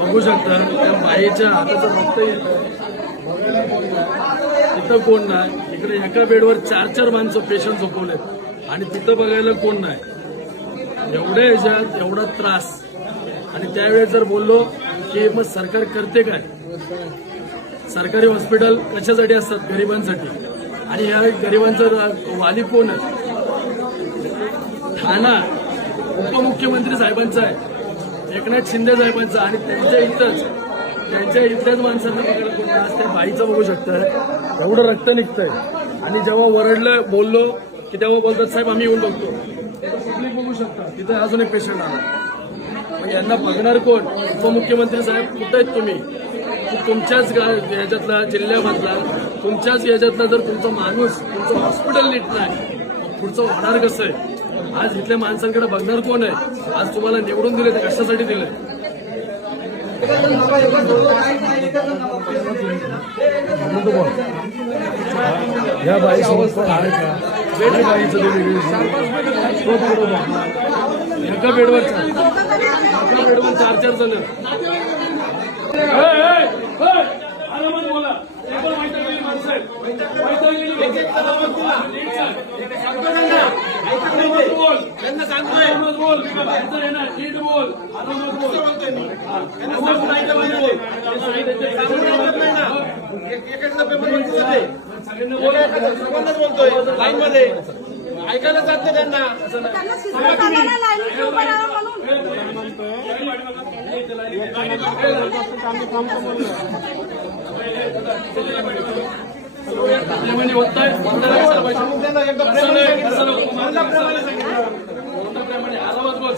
बघू शकता त्या बाईच्या हाताचं रक्त येत तिथं कोण नाही. इकडे एका बेडवर 4-4 माणसं पेशंट झोपवलेत आणि तिथं बघायला कोण नाही. एवढ्या ह्याच्यात एवढा त्रास. आणि त्यावेळेस जर बोललो की मग सरकार करते काय. सरकारी हॉस्पिटल कशासाठी असतात? गरिबांसाठी. आणि ह्या गरिबांचा वाली कोण आहे? ठाणा उपमुख्यमंत्री साहेबांचा आहे, एकनाथ शिंदे साहेबांचा. आणि त्यांच्या इथल्याच माणसांना बघायला कोण. आज त्या बाईचं बघू शकताय एवढं रक्त निघतंय. आणि जेव्हा वरडलं बोललो की तेव्हा बोलतात साहेब आम्ही येऊन बघतो. पब्लिक बघू शकता तिथं अजून एक पेशंट आला. मग यांना बघणार कोण? उपमुख्यमंत्री साहेब कुठे आहेत तुम्ही? तुमच्याच याच्यातला जिल्ह्यामधला तुमच्याच याच्यातला जर तुमचा माणूस तुमचं हॉस्पिटल नीट नाही पुढचं होणार कसं आहे? आज इथल्या माणसांकडे बघणार कोण आहे? आज तुम्हाला निवडून दिले तर कशासाठी दिले? या बाईसोबत आहे का? बाईचं एका बेडवर 4-4 जण. आरामात बोला. माणसं बोल त्यांना सांगतोय बोल नीट बोल. बोलतोय लाईन मध्ये ऐकायला जात नाही त्यांना.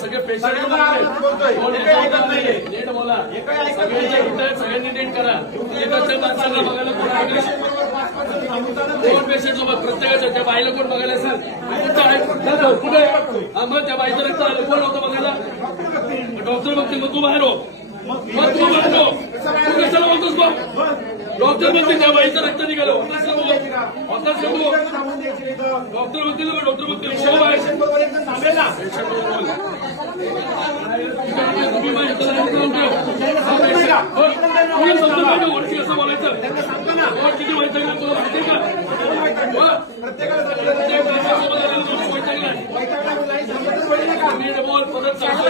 सगळे पेशंट नीट बोला. सगळ्यांनी नीट करा. एकाच्या माणसाला बघायला कोण पेशंट सोबत प्रत्येकाच्या त्या बाईला कोण बघायला असेल कुठे मग त्या बाईचं रक्त आलं कोण होतं बघायला? डॉक्टर बघतील मग तू बाहेर हो. मग तू बाहेर हो. तू कशाला बोलतोस मग? डॉक्टर बघतील त्या बाईचं रक्त निघालं होताच डॉक्टर बघतील ना. डॉक्टर बघतील शोभ आहे ओळखी असं बोलायचं. किती वैतागला तुला माहिती का? बोल परत सांगतो.